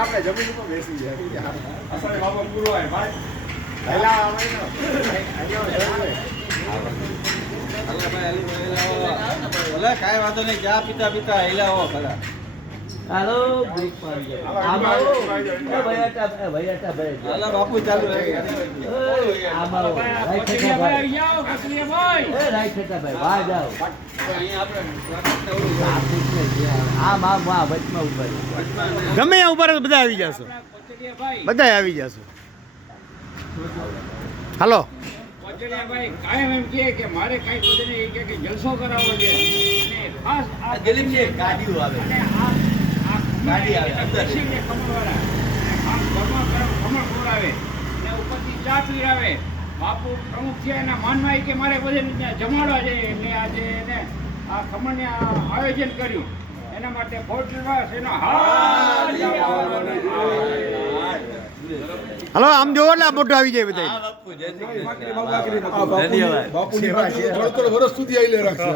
આપણે જમીન ઉપર બેસી ગયા અસલ બાબા પૂરો હોય ભાઈ હેલા ભલે કાંઈ વાંધો નહીં, ચા પીતા પીતા હેલાવો ખરા. હાલો બ્રેક મારી જાય. આમાં આવો. એ ભૈયાટા ભાઈ. હાલો બાપુ ચાલુ રહે. આમાં આવો. રાઈટ થતા ભાઈ. એ રાઈટ થતા ભાઈ. વાહ જાઓ. આમ વચમાં ઉભા રહો. ગમે ત્યાં ઉભા રહો બધા આવી જશો, બધા આવી જશો. હાલો ભાઈ કાયમ એમ કે મારે કઈ બધે એ કે જલસો કરાવવો છે અને ખાસ આ ગલીમ છે ગાડીઓ આવે અને આ ગાડી આવે અંદર બેસીને ખમણવાળા આમ ઘરમાં ગરમ ખમણ ખવડાવે અને ઉપરથી ચા પીરાવે. બાપુ પ્રમુખ છે એના માનમાં કે મારે બધે જમાડવા છે એટલે આજે એને આ ખમણને આયોજન કર્યું. એના માટે ફોર્ચ્યુનર એનો હાલો આમ જોવો એટલે મોટો આવી જાય બધા. હા બાપુ જય શ્રી કૃષ્ણ. ધન્યવાદ. બાપુની થોડો વર્ષ સુધી આઈ લે રાખશે.